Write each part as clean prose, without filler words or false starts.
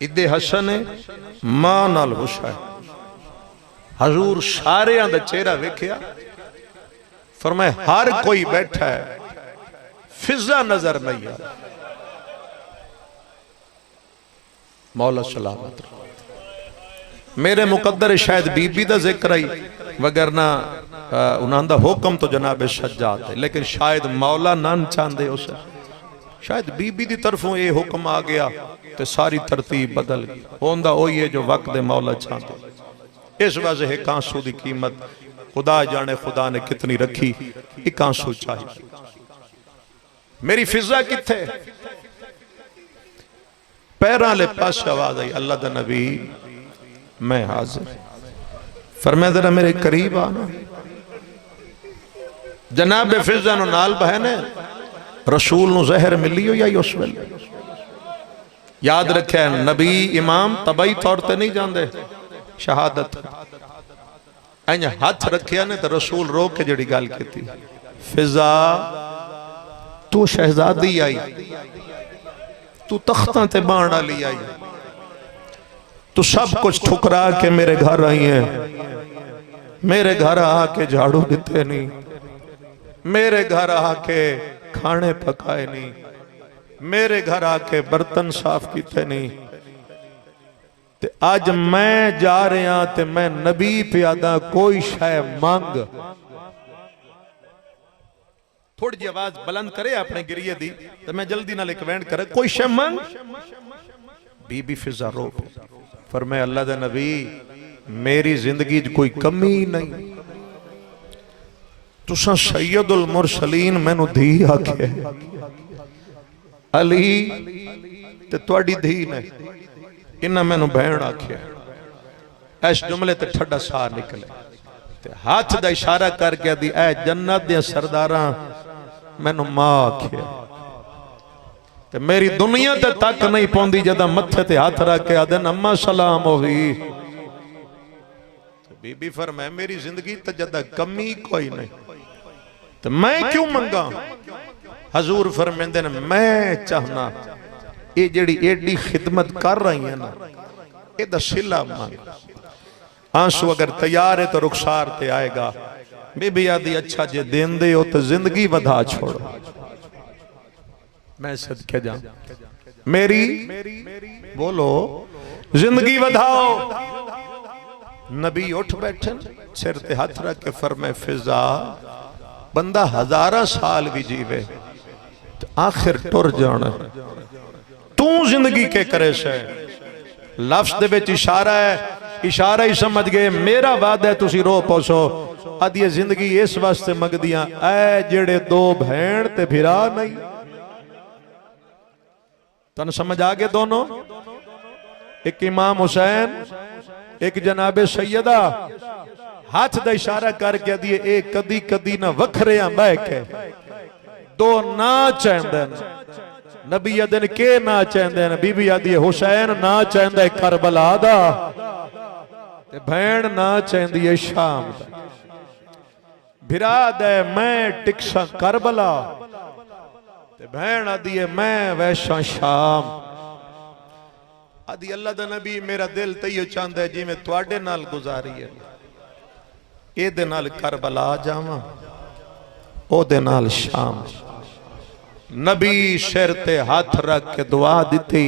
इदे हसन मां नाल हुसैन। हजूर सारियां दा चेहरा वेख्या, फरमाया हर कोई बैठा है, फिजा नजर नहीं आ। मौला सलामत। मेरे मुकद्दर शायद बीबी का जिक्र आई, वगरना उन्होंने हुक्म तो जनाब सज्जाद है, लेकिन शायद मौला ना चाहते उस, शायद बीबी की तरफों ये हुक्म आ गया तो सारी तरतीब बदल गई। होंदा वही है जो वक्त दे मौला चाहते। इस वजह एक आंसू की कीमत खुदा जाने खुदा ने कितनी रखी। एक आंसू चाहिए। मेरी फिजा किथे? पैरां ले पास आवाज आई, अल्लाह दा नबी मैं हाजिर। फरमाया जरा मेरे करीब आना। जनाब फिजा नु नाल बहने रसूल नु जहर मिली हो या उस वेले। याद रखे नबी इमाम तबई तौर पर नहीं जाते, शहादत इंज हाथ रखिया ने तो रसूल रो के जड़ी गल की, फिजा तू शहजादी आई, तू तख्तां ते बाण वाली आई, तू सब कुछ ठुकरा के मेरे घर आई है। मेरे घर आके झाड़ू दिते नहीं, मेरे घर आके खाने पकाए नहीं, मेरे घर आके बर्तन साफ किते नहीं। ते आज मैं जा रहा ते मैं नबी प्यादा कोई शय मंग। थोड़ी जी आवाज बुलंद करे अपने गिरिए दी तो मैं जल्दी नाल एक वेंड करे, कोई शय मंग। बीबी फिजा रो फरमाया अल्लाह दे नबी मेरी जिंदगी कोई कमी नहीं। तुसा सैयदुल मुरसलीन मैनू धी आखे अली ते तुहाडी धी ने, इन्ना मैनू बहन आख्या। इस जुमले ते ठड्डा साह निकले ते हाथ दा इशारा करके दी ऐ जन्नत दे सरदारां मैनू मां आख्या। ते मेरी दुनिया ते तक नहीं पौंदी जदा मत्थे ते हाथ रख के आदन अम्मा सलाम होवी। बीबी फरमाए मेरी जिंदगी ते जदा कमी कोई नहीं, तो मैं क्यों मंगा? हजूर फरमांदे ने मैं चाहना ये जेड़ी एडी खिदमत कर रही है ना, ये सिला मांग। आंसू अगर तैयार है तो रुखसार ते आएगा। बीबी आदि अच्छा जे देंदे हो तो जिंदगी वधा छोड़ो। मैं सदके जा मेरी बोलो जिंदगी वधाओ। नबी उठ बैठे सिर ते हाथ रख के फरमाए फिजा बंदा हजारा साल भी जीवे तो आखिर टुर जाना, तू जिंदगी के करे से। लफ्ज दे विच इशारा है, इशारा ही समझ गए मेरा वादा है तुसी रो पोसो। आदि जिंदगी इस वास्ते मंगदियां ऐ जेड़े दो भैन ते फिरा नहीं। तन समझ आ गए दोनों, एक इमाम हुसैन एक जनाबे सैयदा। हाथ दा इशारा करके दिए ए कदी कदी ना वखरे बह के दो ना चाहते नबी अदन के ना चाहते हैं। बीबी आदि हुसैन ना चाहता करबला दा ते भैन ना चाहती है शाम दा। भिरा दे मैं टिकसा करबला ते भैन आदि मैं वैसा शाम। आदि अल्लाह दा नबी मेरा दिल तइयो चाहता है जिवें तुहाडे नाल गुजारी है, ए दे नाल करबला जावां, ओ दे नाल शाम। नबी सिर ते हाथ रख के दुआ दी,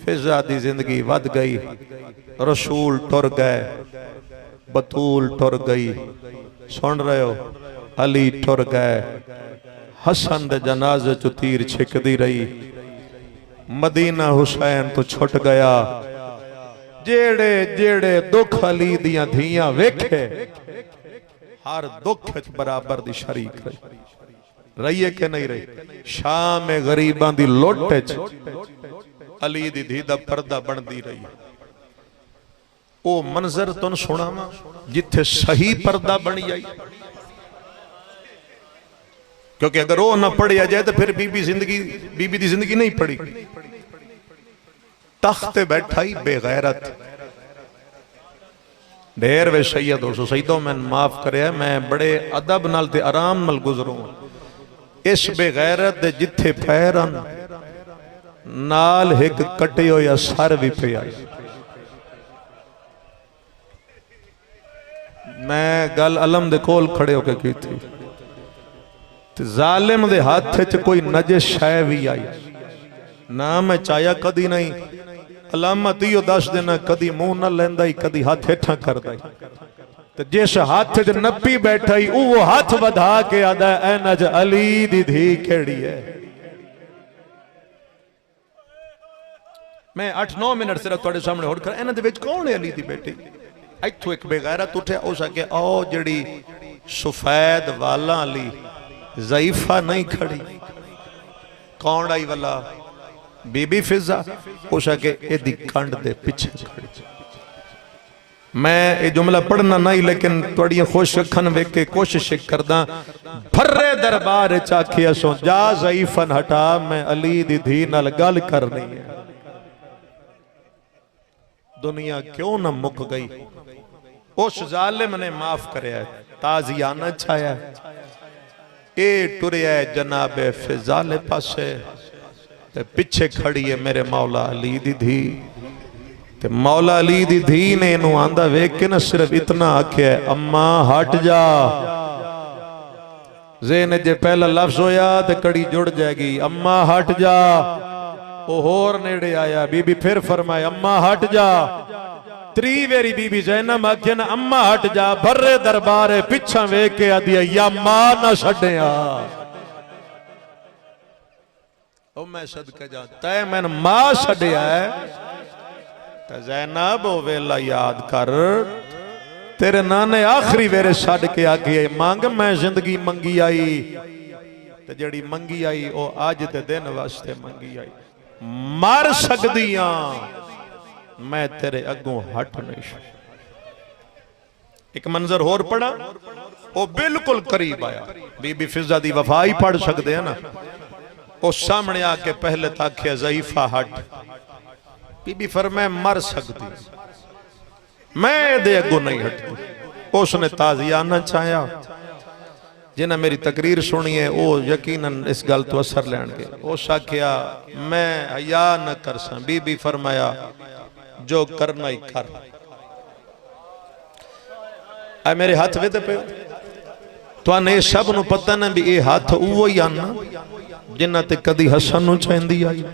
फिजा दी जिंदगी वध गई। रसूल टुर गए, बतूल टुर गई, सुन रहे हो अली टुर गए। हसन दे जनाजे चो तीर छिकदी रही। मदीना हुसैन तो छुट गया। जेड़े जेड़े दुख अली दियां धीयां वेखे हर दुख बराबर दी शरीक रही है कि नहीं रही। शाम गरीबां दी लोट अली दी धी दा पर्दा बनदी रही। ओ मंजर तुन सुनावा जिथे सही पर्दा बनी जाए, क्योंकि अगर वो ना पढ़िया जाए तो फिर बीबी दी जिंदगी नहीं पढ़ी। तख्त बैठा ही बेगैरत ढेर वे सैयद हो सैयदों मैं माफ करे, मैं बड़े अदब नाल ते आराम नाल गुजरूं। इस बेगैरत दे जिथे पैर नाल एक कटे होया सर भी पिया। मैं गल अलम दे कोल खड़े होके की थी, जालिम दे हाथ च कोई नजिश शै भी आई ना, मैं चाया कदी नहीं। अलामत इहो दस देना, कदी मुंह न लेंदा ही, कदी हाथ हेठा करदा ही। ते जिस हाथ च नपी बैठा ही वो हाथ वधा के आदा ऐ नज अली दी धी केड़ी है। मैं 8-9 मिनट सिर्फ तुहाडे सामने होड़ कर, इन्हां दे विच कौन है अली दी बेटी? इत्थों एक बेगैरत उठे, उस आके ओ जड़ी सफेद वाला अली ज़ईफा नहीं खड़ी, कौन आई वाला बीबी फिजा, उस आके एदी कंड दे पीछे खड़ी। मैं ये जुमला पढ़ना नहीं, लेकिन थोड़ी खुश अखन वेख के कोशिश करदा। भर्रे दरबार चाखिया सो जा ज़ईफन हटा, मैं अली दी धी नाल गल करनी है। दुनिया क्यों न मुक गई, उस जालिम ने माफ करया, ताजियाना छाया। ए टुरिया जनाबे फिजाले पासे, ते पिछे खड़ी है मेरे मौला अली दी धी। ते मौला अली दी धी ने इनू आंदा वेख के ना सिर्फ इतना आख्या, अम्मा हट जा। ज़ेन जे पहला लफ्ज होया ते कड़ी जुड़ जाएगी, अम्मा हट जा। ओ होर नेड़े आया, बीबी फिर फरमाए अम्मा हट जा। त्री वेरी बीबी ज़ैनब आखे ना अम्मा हट जा। भर्रे दरबार पिछा वेख के आदि या मां ना छड्या। ओ मैं सदके जा, तै मैन मां छड्या है, ते ज़ैनब ओ वेला याद कर, तेरे नाने आखिरी वेरे छड्ड के आगे मंग, मैं जिंदगी मंगी आई, ते जड़ी मंगी आई ओ अज दे दिन वास्ते मंगी आई। मर सकदियां, मैं तेरे अगों हट नहीं सकती। एक मंजर होर पढ़ा, वो बिल्कुल करीब आया। बीबी फिजा दी वफा ही पढ़ सकते हैं ना। वो सामने आके पहले ताकिया ज़ईफा हट। बीबी फरमाए मर सकती, मैं दे अगों नहीं हटती। उसने ताजियाना चाया। जिन्हें मेरी तकरीर सुनी है वो यकीनन इस गल तो असर लैणगे। उस आख्या मैं हया न कर सा। बीबी फरमाया जो करना ही कर। आ मेरे हाथ वे पे तुहाने सब नूं पता ना भी ये हाथ उवो ही आना जिन्हां ते कदी हसन नूं चैंदी आई।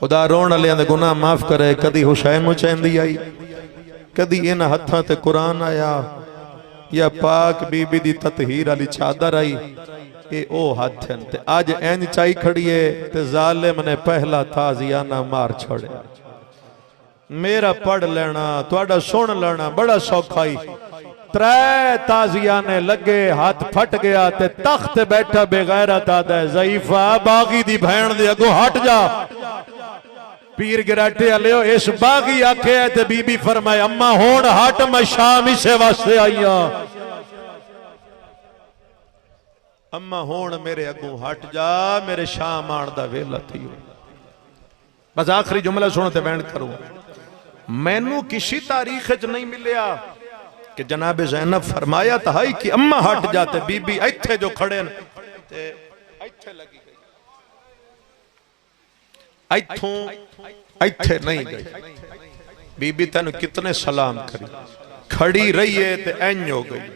खुदा रोण वालियां दे गुनाह माफ करे। कदी हुसैन नूं चैंदी आई, कदी इन्हां हत्थां ते कुरान आया, या पाक बीबी दी ततहीर वाली चादर आई। ये ओ हाथ हैं ते अज इंज चाई खड़ी है ते जालिम ने पहला ताजियाना मार छोड़िया। मेरा पढ़ लेना तुहाडा सुन लेना बड़ा सौखा ही। त्रै ताजियाने लगे, हाथ फट गया ते तख्त बैठा बेगैरत आदा ज़ईफा बागी दी भैन दे अगों हट जा। पीर गिराटे आलियो इस बागी आखे ते बीबी फरमाए अम्मा होण हट, मैं शाम इसे वास्ते आई हां। अम्मा होण मेरे अगों हट जा, मेरे शाम आण दा वेला थी। बस आखिरी जुमला सुन ते बैंड करूं। मैनू किसी तारीख च नहीं मिलिया कि जनाब ज़ैनब फरमाया तो है कि अम्मा हट जाते। बीबी इत्थे जो खड़े ते इत्थे लगी गई, इत्थों इत्थे नहीं गई। बीबी तेन कितने सलाम करी, खड़ी रही है ते इंज हो गई।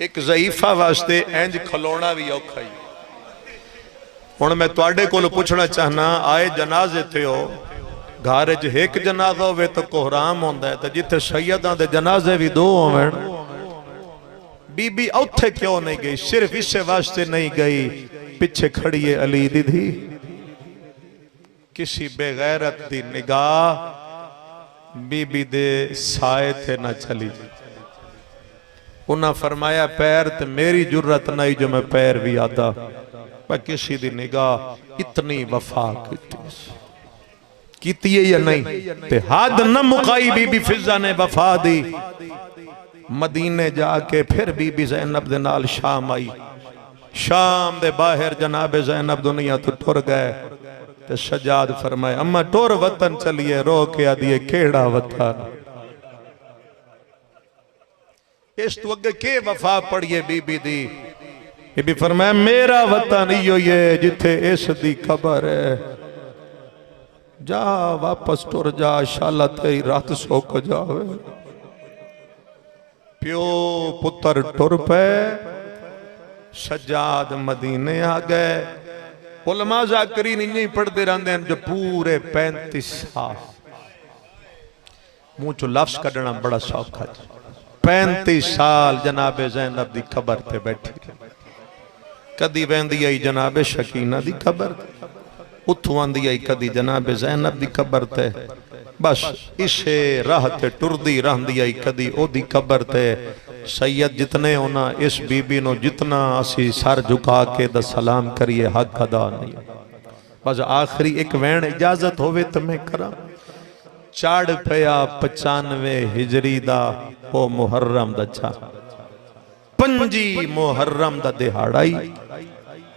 एक ज़ईफा वास्ते इंज खलोना भी औखा ही। हुण मैं तुहाडे कोल पुछना चाहना, आए जनाजे थे हो, घर च एक जनाजा होवे तो कोहराम होंदा है, तो जिथे सैयदां दे जनाजे भी दो होवन, बीबी औथे क्यों नहीं गई? सिर्फ इस वास्ते नहीं गई, पिछे खड़ी है अली दी धी। किसी बेगैरत दी निगाह बीबी दे साए थे ना चली। उन्हें फरमाया पैर ते मेरी जुर्रत नहीं जो मैं पैर भी आदा, पर किसी दी निगाह इतनी वफा की या नहीं ते हद न मुकाई। बीबी फिजा ने वफा दी। मदीने जाके फिर बीबी ज़ैनब दे नाल शाम आई। शाम दे बाहर जनाबे ज़ैनब दुनिया तो टुर गए ते सजाद फरमाए अम्मा टुर वतन चलिए। रो के आदिए केड़ा वतन, इस तो अगे के वफा पड़िए बीबी दी। ये भी फरमाया मेरा वतन इयो ये जिथे इस दी खबर है। जा वापस टुर जा शाला तेरी रात सोक जावे। प्यो पुत्र टुर पे सज्जाद मदीने आ गए। उलमा जाकरी नहीं पढ़ते रहते हैं जो पूरे 35 साल मुंह चो लफ्ज कढ़ना बड़ा सौखा। 35 साल जनाबे ज़ैनब दी खबर ते बैठी। कदी वेंदी आई जनाबे शकीना दी खबर, उथों आंदी आई कदी जनाबे ज़ैनब दी खबर ते। बस इसे राह ते टुरदी रहंदी आई कदी ओदी खबर ते। सैयद जितने होना इस बीबी नो जितना असी सर झुका के द सलाम करिए हक अदा नहीं। बस आखिरी एक वैन इजाजत होवे तो मैं करा। चढ़ पया 95 हिजरी दा ओ मुहर्रम दा चा 5 मुहर्रम दा दिहाड़ाई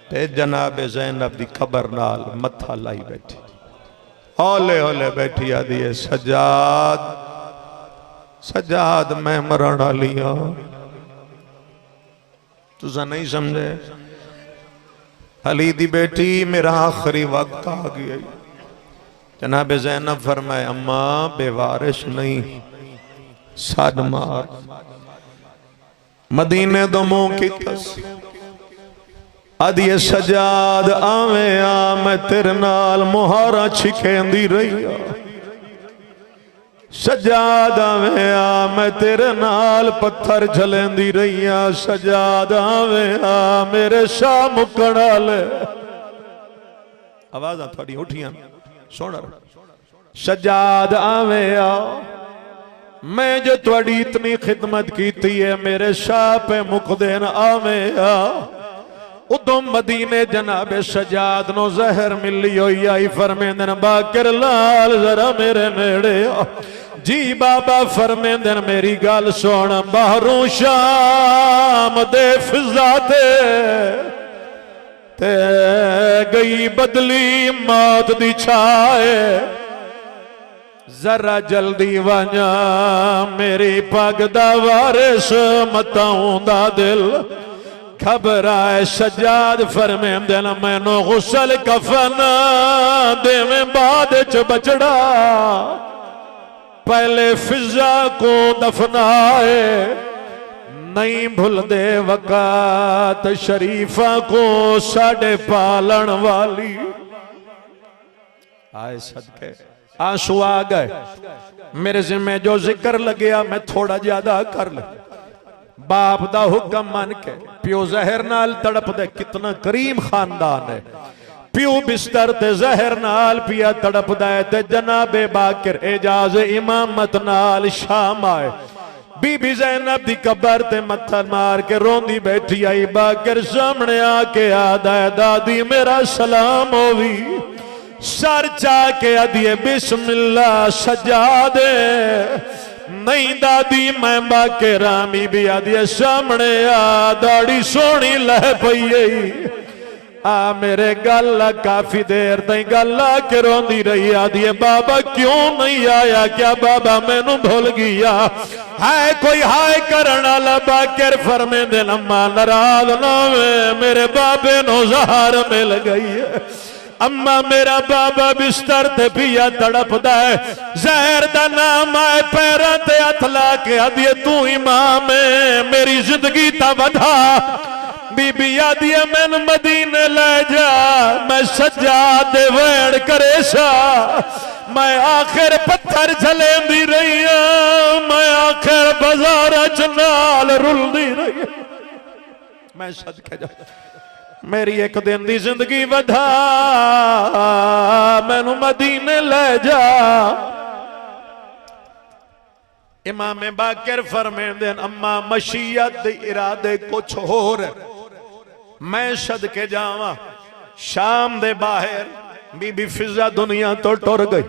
ते जनाबे ज़ैनब दी खबर नाल मथा लाई बैठी। हौले हौले बैठी आदि है सज्जाद सज्जाद मैं मरण वाली हाँ। तुसा नहीं समझे अली दी बेटी मेरा आखिरी वक्त आ गया। जनाबे ज़ैनब फरमाए अम्मा बेवारिश नहीं साड मार। मदीने दो मुंह की तस आदि सजाद आवे आ मैं तेरे नाल मुहारा छिकेंदी रही आ। सजाद आवे आ मैं तेरे नाल पत्थर झलेंदी रही आ। सजाद आवे आ मेरे शाह मुकण वाले। आवाज़ां थोड़ी उठियां सुन। सजाद आवे आ मैं जो थोड़ी इतनी खिदमत की है मेरे शाह पे मुकदेन आवे आ। उदो मदीने जनाबे सजाद नो जहर मिली हुई आई। फरमेंदन बाकर लाल जरा मेरे नेड़े आ। जी बाबा फरमेंदन मेरी गल सुन। बाहरों शाम दे फिजा ते गई बदली मौत दी छाए। जरा जल्दी वजा मेरी पग दा वारिस मताऊंदा दिल घबराए। सजाद फरमेंदन मैनू गुसल कफन देवें बाद च बचड़ा पहले फिजा को दफनाए। नहीं भूल दे वक़ात शरीफा को साडे पालन वाली। आए सदके आंसू आ गए मेरे जिम्मे जो जिक्र लगे मैं थोड़ा ज्यादा कर ले। बाप दा हुक्म मन के प्यो जहर नाल तड़प दे। कितना करीम खानदान है। प्यो बिस्तर ते जहर नाल पिया तड़प दे ते जनाबे बाकर एजाज इमामत नाल शाम आए। बीबी ज़ैनब दी कबर ते मत्था मार के रोंदी बैठी आई। बाकर सामने आके आदा दादी मेरा सलाम होवी। सर चा के आदिए बिस्मिल्लाह सजादे। नहीं दादी मैं बाके रामी भी आदिए सामने आ। दाढ़ी सोनी लह पई आ मेरे गल काफी देर तई गल के रोंदी रही। आदिए बाबा क्यों नहीं आया क्या बाबा मैनू भूल गया है कोई हाय करन वाला। बाकर फरमेंदे अम्मा नाराज ना वे मेरे बाबे नो ज़हर मिल गई है। अम्मा मेरा बाबा बिस्तर ते पिया तड़पदा है। जहर दा नाम आए पैरां ते हथ ला के आदिए तू इमाम है मेरी जिंदगी ता वधा। बीबी आदिए मैनू मदीने ले जा मैं सज्जाद दे वैण करेसा। मैं आखिर पत्थर झलेंदी रही मैं आखिर बाजार च नाल रुलदी रही। मैं सदके जा मेरी एक दिन दी जिंदगी वधा मैनू मदीने ले जा। इमाम बाकर फरमांदे अम्मा मशीयत दे इरादे कुछ होर। मैं सदके जावा शाम दे बाहर बीबी फिजा दुनिया तो टुर गई।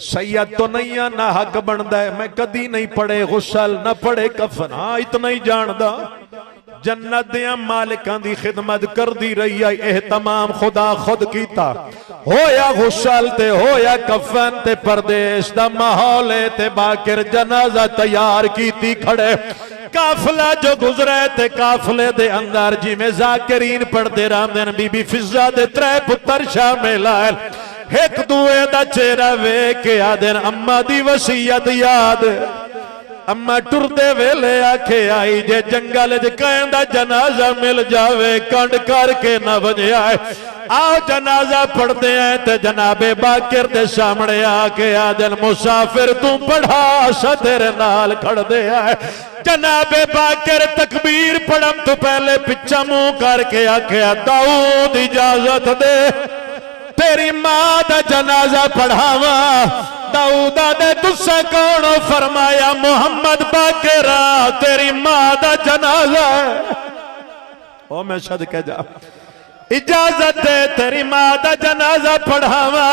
सैयद तो नहीं आ ना हक बनता है। मैं कदी नहीं पढ़े गुसल ना पढ़े कफन। हाँ इतना ही जानदा जन्नत दिया मालिकां दी खिदमत कर दी रही है। एहतमाम खुदा खुद कीता। होया गुसल ते होया कफन ते परदेश दा माहौल ते बाकिर जनाजा तैयार कीती खड़े। काफिला जो गुजरे ते काफिले दे अंदर जिवें ज़ाकिरीन पढ़ते रहंदे ने बीबी फिजा दे 3 पुत्र शामिल आए एक दूए दा चेहरा वेख के आदन अम्मा दी वसीयत याद अम्मा टुरदे वेले आखे आई जे जंगल च कहंदा जनाजा मिल जावे कंड करके न वजया आओ जनाजा पढ़ते हैं ते जनाबे बाकिर दे सामने आके आदन मुसाफिर तू पढ़ा सा तेरे नाल खड़दे है जनाबे बाकिर तकबीर पढ़म तो पहले पिछा मुंह करके आखे दाऊद इजाजत दे तेरी मां दा जनाजा पढ़ावा दाऊदा दे तुसा कौन फरमाया मुहम्मद बाकिरा तेरी मां दा जनाजा ओ मैं सदके जा इजाजत दे तेरी मां दा जनाजा पढ़ावा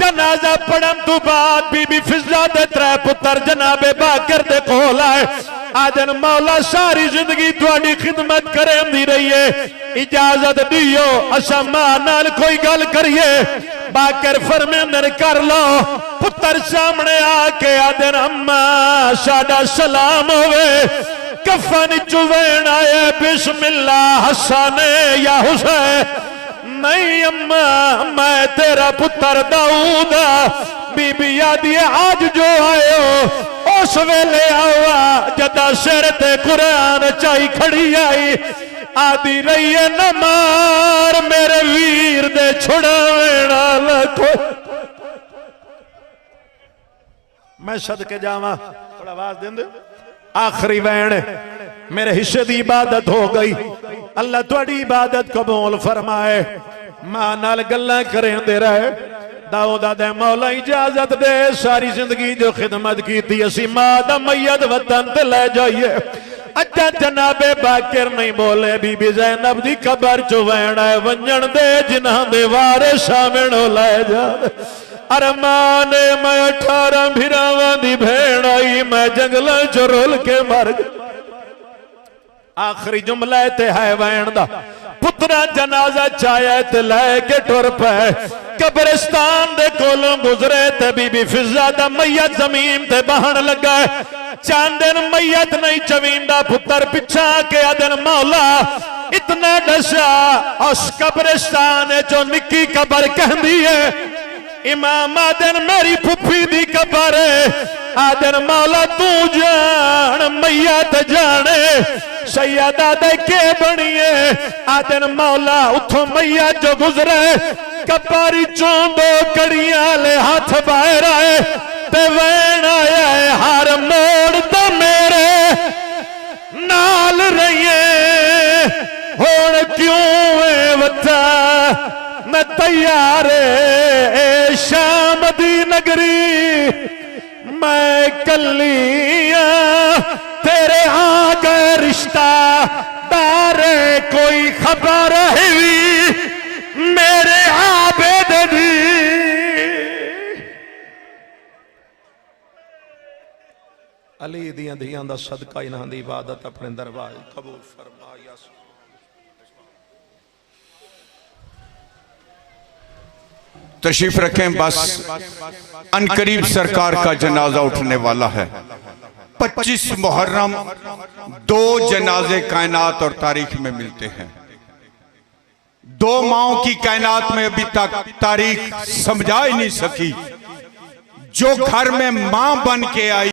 जनाजा पढ़न तो बाद बीबी फिजा दे 3 पुत्र जनाबे बाकिर दे कोल आए आदन मौला सारी जिंदगी तुहाडी खिदमत करेंदी रही है इजाजत दियो असा मां नाल कोई गल करिए बाकिर फरमांदे कर लो पुत्र सामने आके आदन अम्मा साडा सलाम होवे कफन चुवेण आए बिस्मिल्लाह हसन या हुसैन नहीं अम्मा मैं तेरा पुत्र दाऊद बीबी आदि आज जो आयो उस वेले आवा जदा सिर ते कुरान चाई खड़ी आई आदि रही है न मार मेरे वीर दे छुड़ावेण लखो मैं सदके जावा थोड़ा आवाज देंदे आखिरी वैन मेरे हिस्से की इबादत हो गई अल्लाह तुहाडी इबादत कबूल फरमाए मां नाल गल्लां करेंदे रहे दाऊदा दे मौला इजाजत दे सारी जिंदगी जो खिदमत की असी मां दा मैयत वतन ते ले जाइए अच्छा जनाबे बाकिर नहीं बोले बीबी ज़ैनब दी कबर चो वैन है वंजन दे जिन्हां दे वारिस आवेण ले जा अरमान मैं 18 भिरावां दी भेण आई मैं जंगल च रुल के मर आखिरी जुमला ते है वैन दा पुत्रा जनाजा चाया ते लैके टुर पे कब्रिस्तान दे कोलों गुजरे ते बीबी फिजा दा मैयत जमीन ते बहन लगा चांदन मैयत नहीं चवींदा पुत्र पिछा के आदन मौला इतना डसा उस कब्रिस्तान जो निकी कबर कहंदी है इमाम आदन मेरी फुफी दी कबर आदन मौला तू जान मैयत जाने सैयदा दे के बनिए आदन मौला उठो मैया जो गुजरे कबारी चों 2 कड़ियां ले हाथ बाहर आए ते वैन आया हर मोड़ तो मेरे नाल रहिए हुण क्यों वता मैं तैयार शाम दी नगरी मैं कलिया तेरे आ गए रिश्ता दारे कोई खबर हुई मेरे आबेद दी अली दियां धियां दा सदका इन्हां दी इबादत अपने दरबार कबूल फरमा या तशरीफ रखें बस अनकरीब सरकार का जनाजा उठने वाला है 25 मुहर्रम 2 जनाजे कायनात और तारीख में मिलते हैं 2 माओं की कायनात में अभी तक तारीख समझा ही नहीं सकी जो घर में मां बन के आई